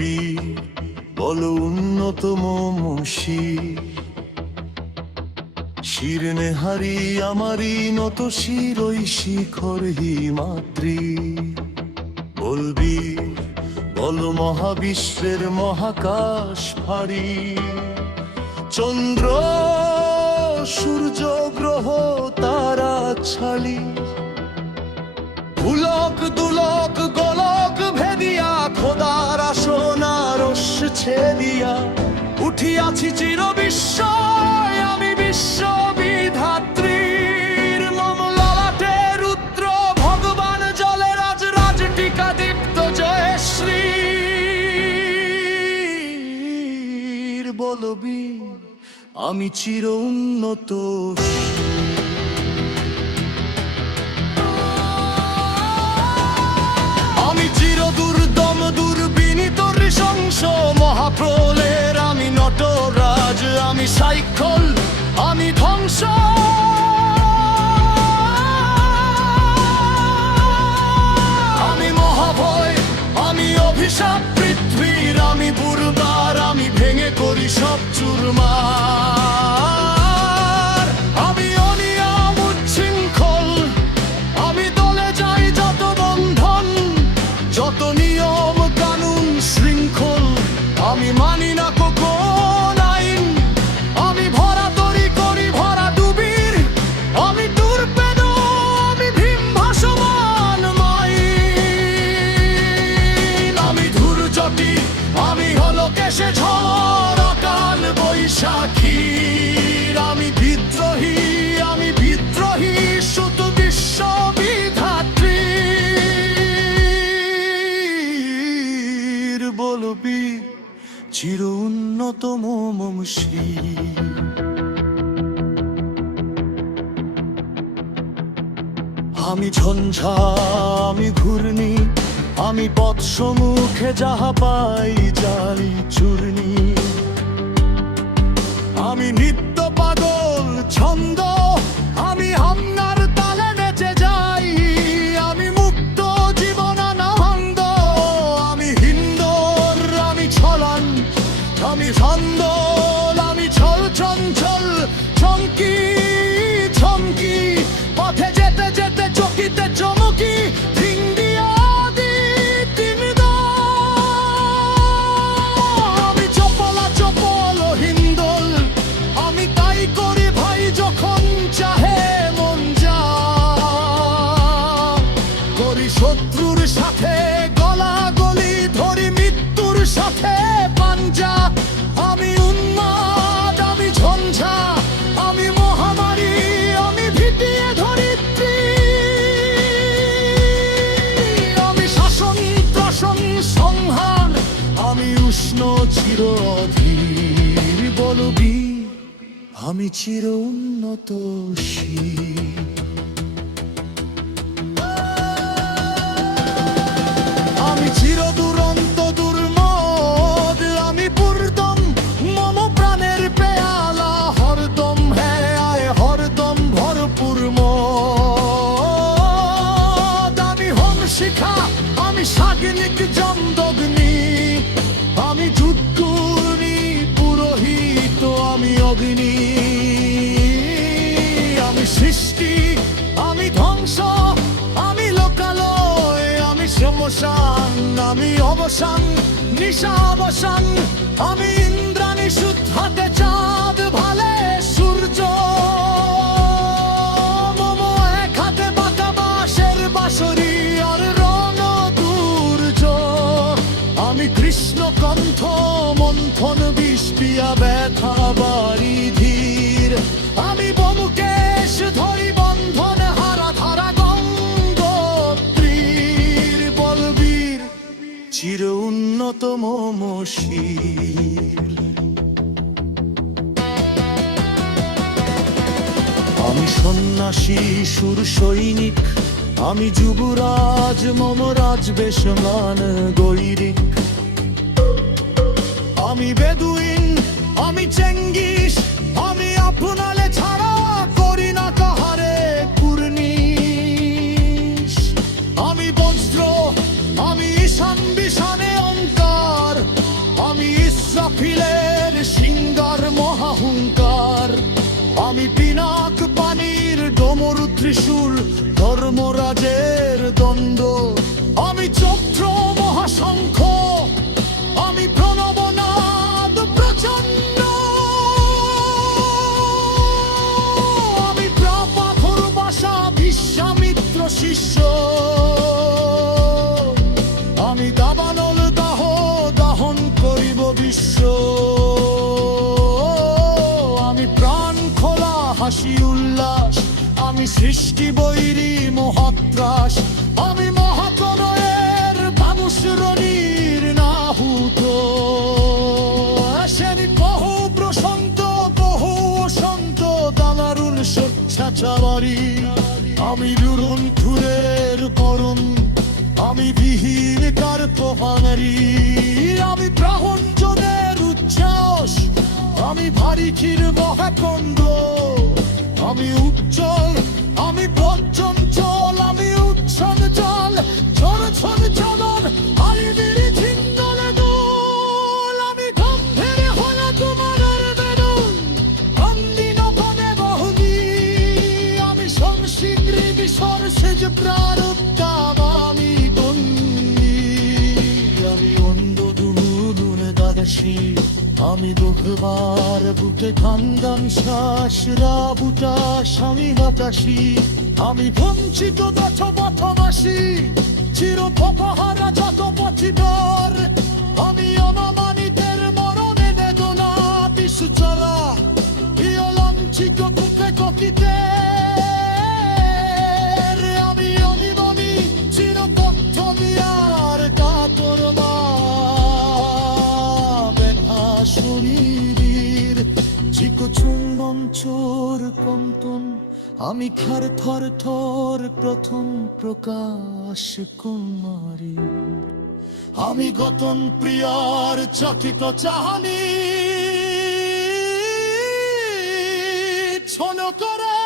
বীর বল উন্নতম শির নেহারি আমারি নত শির ওই শিখর হিমাদ্রি বলবি বল মহাবিশ্বের মহাকাশ ফাড়ি চন্দ্র সূর্য গ্রহ তারা ছাড়ি ভুলক দুলক গোলক ভেদিয়া খোদার আসনার ছেদিয়া উঠিয়াছি চির বিস্ময় আমি বিশ্ববিধাত্রীর মম ললাটে রুদ্র ভগবান জলে রাজ রাজ টিকা দীপ্ত জয়শ্রী বলবি আমি চির উন্নত আমি চির দুর্দম দুর্বিনীত নৃশংস মহাপ্রলয়ের আমি নটরাজ আমি সাইকল আমি ধ্বংস আমি মহাভয় আমি অভিশাপ পৃথ্বীর আমি বুরবার আমি ভেঙে করি সব চুরমার আমি অনিয়ম উচ্ছৃঙ্খল আমি দলে যাই যত বন্ধন যত নিয়ম কানুন শৃঙ্খল আমি মানি না কোন আইন আমি ভরা তরি করি ভরা ডুবির আমি দুর্বেদ আমি ভীম ভাসমান মাইন আমি ধূর্যটি আমি হলো কেশে ঝড় অকাল বৈশাখীর আমি বিদ্রোহী সুত বিশ্ববিধাত্রীর বলবি চির উন্নতম আমি ঝঞ্ঝা আমি ঘূর্ণি আমি পথ সম্মুখে যাহা পাই যাই চূর্ণি আমি নিত্য পাগল ছন্দ আমি হামনার তালে নেচে যাই আমি মুক্ত জীবনানন্দ আমি হিন্দর আমি ছলন আমি ছন্দল আমি ছল চঞ্চল চমকি চমকি পথে যেতে যেতে চকিতে চমকি আমি চপলা চপল হিন্দল আমি তাই করি ভাই যখন চাহে মন যা করি শত্রুর সাথে গলা গলি ধরি মৃত্যুর সাথে পাঞ্জা আমি উন্মাদ আমি ঝঞ্ঝা আমি মহামারী আমি ভিটিয়ে ধরিত্রী আমি শাসন ত্রাসন সংহার আমি উষ্ণ চির অধীর বলবি আমি চির উন্নত আমি চির দুরন্ত দুর্মদ আমি পুরদম মম প্রাণের পেয়ালা হরদম হ্যায় হরদম ভরপুর মদ আমি হোম শিখা আমি সাগনিক জমদগ্নি আমি যুদ্ধুর্নি পুরোহিত আমি অগ্নি আমি সৃষ্টি আমি ধ্বংস আমি লোকালয় আমি শ্মশান আমি অবসান নিশা অবসান আমি ইন্দ্রাণী শুদ্ধাতে চাঁদ ভালে সূর্য মম এক হাতে বাঁকা বাঁশের বাঁশরি আর রণ দুর্য আমি কৃষ্ণ কণ্ঠ মন্থন বিষ পিয়া ব্যথা বাড়ি ধীর আমি বমুকেশ ধরি বন্ধন হারা ধারা গঙ্গোত্রীর বলবীর চির উন্নতম আমি সন্ন্যাসী সুর সৈনিক আমি যুবরাজ মম রাজবেশমান গৈরিক আমি বেদুইন আমি চেঙ্গিস আমি আপনালে ছাড়া করি না কাহারে কুর্নিশ আমি বজ্র আমি ঈশান বিশানে অঙ্কার ইসরাফিলের সিঙ্গার মহাহুঙ্কার, আমি পিনাক পানির ডমরু ত্রিশূল, ধর্মরাজের দ্বন্দ্ব, আমি চক্র মহাশঙ্খ, আমি প্রণবনাদ প্রচন্ড, আমি প্রাপাথর বাসা বিশ্বামিত্র শিষ্য, আমি দাবানল দাহ দাহন করিব বিশ্ব, আমি প্রাণ খোলা হাসি উল্লাস, আমি সৃষ্টি বৈরী মহাত্রাস, আমি মহাপ্রলয়ের বাবুসরণীর নাহুত, আসেনি বহু প্রশান্ত বহু অশান্ত দালারুণ স্বেচ্ছাচারী, আমি দুরন্থুরের করম, আমি বিহীন কার প্রহানারি, আমি প্রাহঞ্জনের উচ্ছ্বাস, আমি ভারী ক্ষীর বহাকণ্ড, আমি উজ্জ্বল, আমি বজ্রঞ্চল, আমি উচ্ছন জল, ঝড় ছন চলন, আমি বিড়ি ছিন্দলে দোল, আমি গম্ভীর হল তোমার বেদন, অন্দিন বনে বহুনি, আমি সংসিংড়ি বিসর সেজ প্রারুত্তাম, আমি গন্ডি, আমি অন্ধ দুমুদুন দ্বাদশী, আমি দুঃখবার বুকে খান্দান শ্বাসরা বুটাস, আমি বাতাসী, আমি বঞ্চিত দশ পথমাসী, চির পপহারা যত পথিবর, আমি অনামানিতের মরণে বেদনা বিশ্বচরা, লাঞ্ছিত বুকে ককিতে, আমি অনিবনি চির পথ দিয়ার কাতর মা শরীর, চিকচুম্বন চোর কম্পন, আমি খার থর থর প্রথম প্রকাশ কুমারী, আমি গতন প্রিয়ার চকিত চাহানি, ছন করে